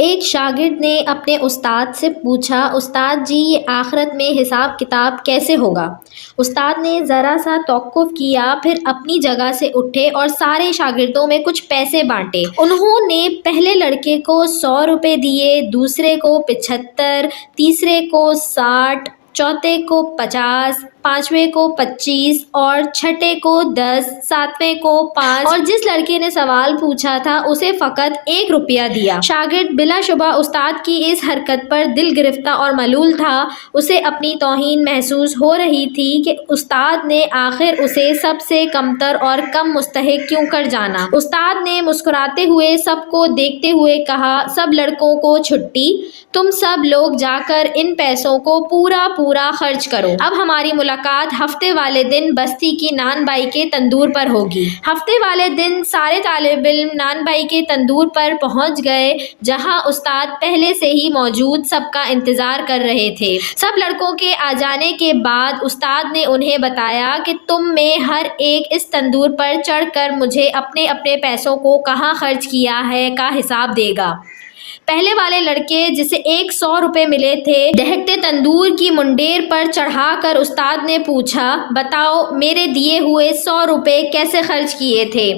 ایک شاگرد نے اپنے استاد سے پوچھا، استاد جی یہ آخرت میں حساب کتاب کیسے ہوگا؟ استاد نے ذرا سا توقف کیا، پھر اپنی جگہ سے اٹھے اور سارے شاگردوں میں کچھ پیسے بانٹے۔ انہوں نے پہلے لڑکے کو 100 روپے دیے، دوسرے کو 75، تیسرے کو 60، چوتھے کو 50، پانچویں کو 25 اور چھٹے کو 10، ساتویں کو 5 اور جس لڑکے نے سوال پوچھا تھا اسے فقط 1 روپیہ دیا۔ شاگرد بلا شبہ استاد کی اس حرکت پر دل گرفتہ اور ملول تھا۔ اسے اپنی توہین محسوس ہو رہی تھی کہ استاد نے آخر اسے سب سے کمتر اور کم مستحق کیوں کر جانا۔ استاد نے مسکراتے ہوئے سب کو دیکھتے ہوئے کہا، سب لڑکوں کو چھٹی، تم سب لوگ جا کر ان پیسوں کو پورا خرچ کرو۔ اب ہماری ملاقات ہفتے والے دن بستی کی نان بائی کے تندور پر ہوگی۔ ہفتے والے دن سارے طالب علم نان بائی کے تندور پر پہنچ گئے، جہاں استاد پہلے سے ہی موجود سب کا انتظار کر رہے تھے۔ سب لڑکوں کے آ جانے کے بعد استاد نے انہیں بتایا کہ تم میں ہر ایک اس تندور پر چڑھ کر مجھے اپنے اپنے پیسوں کو کہاں خرچ کیا ہے کا حساب دے گا۔ پہلے والے لڑکے جسے 100 روپے ملے تھے، دہکتے تندور کی منڈیر پر چڑھا کر استاد نے پوچھا، بتاؤ میرے دیے ہوئے 100 روپے کیسے خرچ کیے تھے؟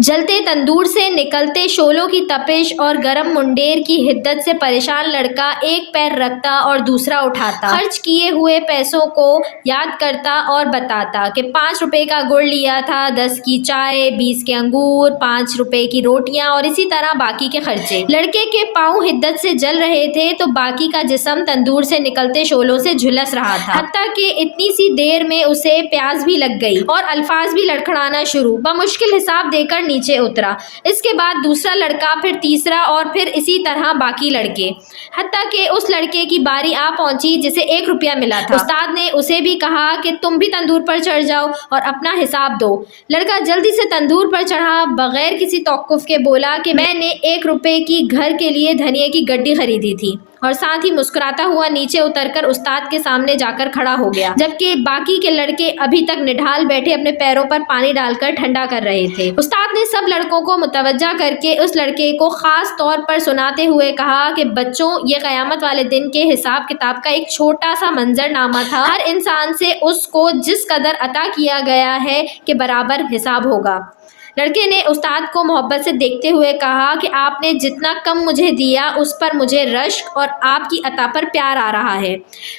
جلتے تندور سے نکلتے شعلوں کی تپش اور گرم منڈیر کی حدت سے پریشان لڑکا ایک پیر رکھتا اور دوسرا اٹھاتا، خرچ کیے ہوئے پیسوں کو یاد کرتا اور بتاتا کہ 5 روپے کا گڑ لیا تھا، 10 کی چائے، 20 کے انگور، 5 روپے کی روٹیاں اور اسی طرح باقی کے خرچے۔ لڑکے کے پاؤں حدت سے جل رہے تھے تو باقی کا جسم تندور سے نکلتے شعلوں سے جھلس رہا تھا، حتیٰ کہ اتنی سی دیر میں اسے پیاس بھی لگ گئی اور الفاظ بھی لڑکھڑانا شروع۔ بمشکل حساب دے کر نیچے اترا۔ اس کے بعد دوسرا لڑکا، پھر تیسرا اور پھر اسی طرح باقی لڑکے، حتیٰ کہ اس لڑکے کی باری آ پہنچی جسے 1 روپیہ ملا تھا۔ استاد نے اسے بھی کہا کہ تم بھی تندور پر چڑھ جاؤ اور اپنا حساب دو۔ لڑکا جلدی سے تندور پر چڑھا، بغیر کسی توقف کے بولا کہ میں نے 1 روپے کی گھر کے لیے دھنیے کی گڈی خریدی تھی، اور ساتھ ہی مسکراتا ہوا نیچے اتر کر استاد کے سامنے جا کر کھڑا ہو گیا، جبکہ باقی کے لڑکے ابھی تک نڈھال بیٹھے اپنے پیروں پر پانی ڈال کر ٹھنڈا کر رہے تھے۔ استاد نے سب لڑکوں کو متوجہ کر کے اس لڑکے کو خاص طور پر سناتے ہوئے کہا کہ بچوں، یہ قیامت والے دن کے حساب کتاب کا ایک چھوٹا سا منظر نامہ تھا۔ ہر انسان سے اس کو جس قدر عطا کیا گیا ہے کے برابر حساب ہوگا۔ لڑکے نے استاد کو محبت سے دیکھتے ہوئے کہا کہ آپ نے جتنا کم مجھے دیا اس پر مجھے رشک اور آپ کی عطا پر پیار آ رہا ہے۔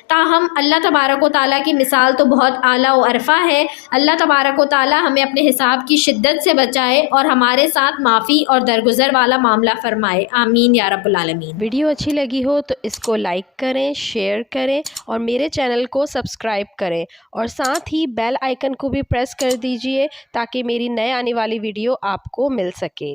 تاہم اللہ تبارک و تعالیٰ کی مثال تو بہت اعلیٰ و عرفہ ہے۔ اللہ تبارک و تعالیٰ ہمیں اپنے حساب کی شدت سے بچائے اور ہمارے ساتھ معافی اور درگزر والا معاملہ فرمائے، آمین یا رب العالمین۔ ویڈیو اچھی لگی ہو تو اس کو لائک کریں، شیئر کریں اور میرے چینل کو سبسکرائب کریں، اور ساتھ ہی بیل آئیکن کو بھی پریس کر دیجئے تاکہ میری نئے آنے والی ویڈیو آپ کو مل سکے۔